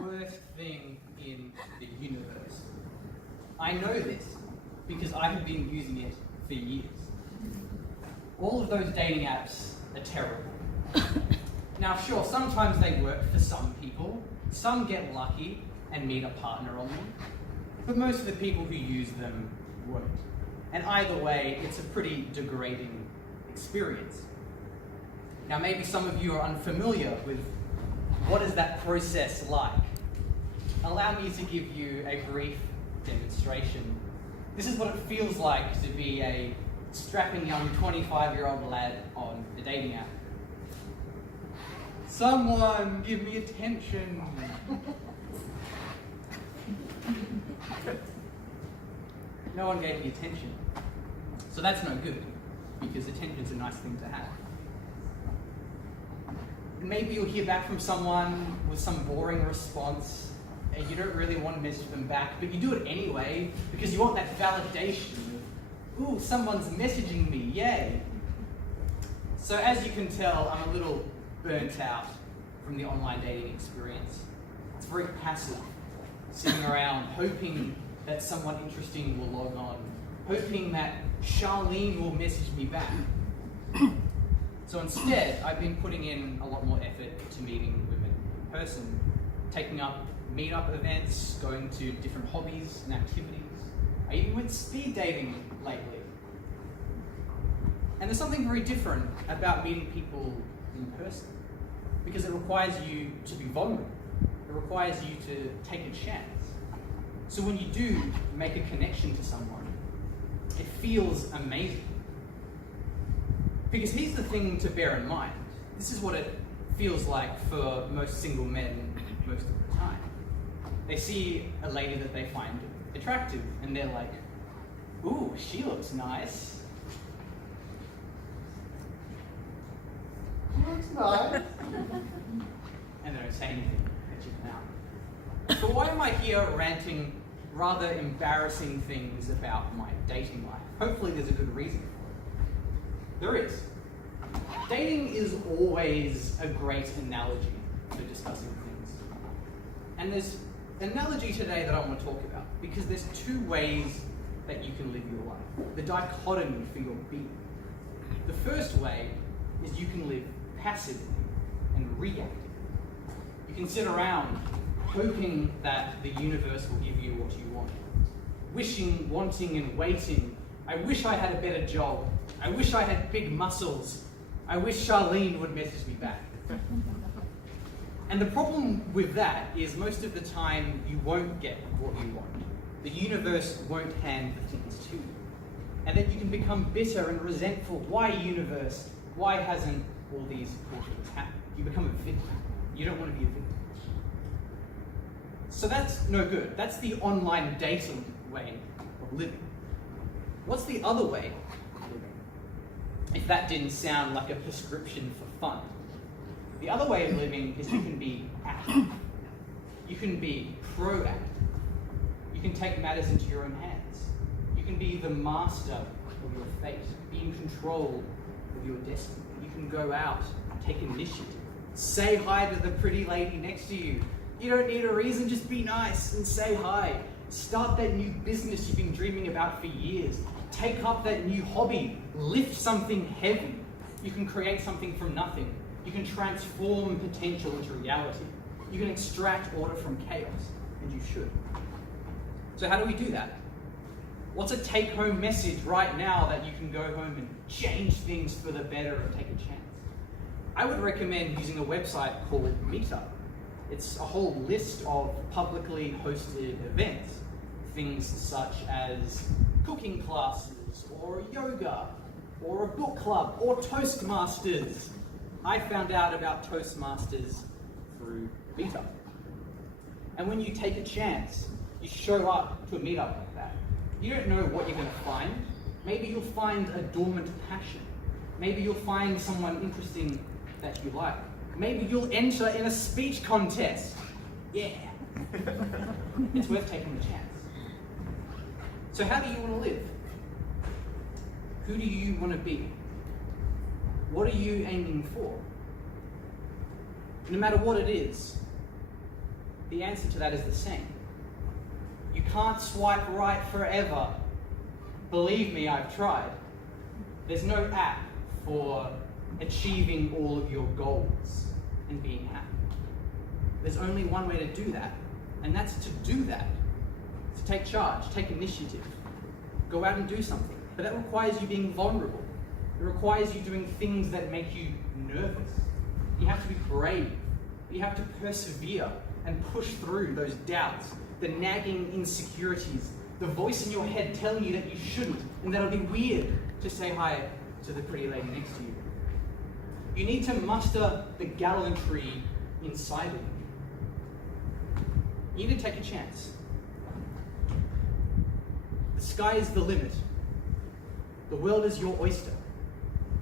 worst thing in the universe. I know this because I have been using it for years. All of those dating apps are terrible. Now sure, sometimes they work for some people. Some get lucky and meet a partner on them. But most of the people who use them won't. And either way, it's a pretty degrading experience. Now maybe some of you are unfamiliar with what is that process like. Allow me to give you a brief demonstration. This is what it feels like to be a strapping young 25-year-old lad on a dating app. Someone give me attention. No one gave me attention. So that's no good, because attention's a nice thing to have. And maybe you'll hear back from someone with some boring response, and you don't really want to message them back, but you do it anyway, because you want that validation of, ooh, someone's messaging me, yay. So as you can tell, I'm a little burnt out from the online dating experience. It's very passive, sitting around hoping that someone interesting will log on, hoping that Charlene will message me back. So instead, I've been putting in a lot more effort to meeting women in person, taking up meetup events, going to different hobbies and activities. I even went speed dating lately. And there's something very different about meeting people in person, because it requires you to be vulnerable. It requires you to take a chance. So when you do make a connection to someone, it feels amazing. Because here's the thing to bear in mind. This is what it feels like for most single men most of the time. They see a lady that they find attractive, and they're like, ooh, she looks nice. Looks nice. And they don't say anything, they check them out. But why am I here ranting rather embarrassing things about my dating life? Hopefully there's a good reason for it. There is. Dating is always a great analogy for discussing things. And there's an analogy today that I want to talk about, because there's two ways that you can live your life. The dichotomy for your being. The first way is you can live passively and reactively. You can sit around hoping that the universe will give you what you want. Wishing, wanting, and waiting. I wish I had a better job. I wish I had big muscles. I wish Charlene would message me back. And the problem with that is most of the time you won't get what you want. The universe won't hand the things to you. And then you can become bitter and resentful. Why, universe? Why hasn't all these cool things happened? You become a victim. You don't want to be a victim. So that's no good. That's the online dating way of living. What's the other way of living? If that didn't sound like a prescription for fun. The other way of living is you can be active. You can be proactive. You can take matters into your own hands. You can be the master of your fate, be in control of your destiny. You can go out, take initiative, say hi to the pretty lady next to you. You don't need a reason, just be nice and say hi. Start that new business you've been dreaming about for years. Take up that new hobby, lift something heavy. You can create something from nothing. You can transform potential into reality. You can extract order from chaos, and you should. So how do we do that? What's a take-home message right now that you can go home and change things for the better and take a chance? I would recommend using a website called Meetup. It's a whole list of publicly hosted events. Things such as cooking classes, or yoga, or a book club, or Toastmasters. I found out about Toastmasters through Meetup. And when you take a chance, you show up to a meetup like that. You don't know what you're going to find. Maybe you'll find a dormant passion. Maybe you'll find someone interesting that you like. Maybe you'll enter in a speech contest. Yeah. It's worth taking the chance. So how do you want to live? Who do you want to be? What are you aiming for? No matter what it is, The answer to that is the same. You can't swipe right forever. Believe me, I've tried. There's no app for achieving all of your goals and being happy. There's only one way to do that, and that's to do that. To take charge, take initiative, go out and do something. But that requires you being vulnerable. It requires you doing things that make you nervous. You have to be brave. You have to persevere and push through those doubts, the nagging insecurities, the voice in your head telling you that you shouldn't and that it'll be weird to say hi to the pretty lady next to you. You need to muster the gallantry inside of you. You need to take a chance. The sky is the limit. The world is your oyster.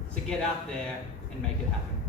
So get out there and make it happen.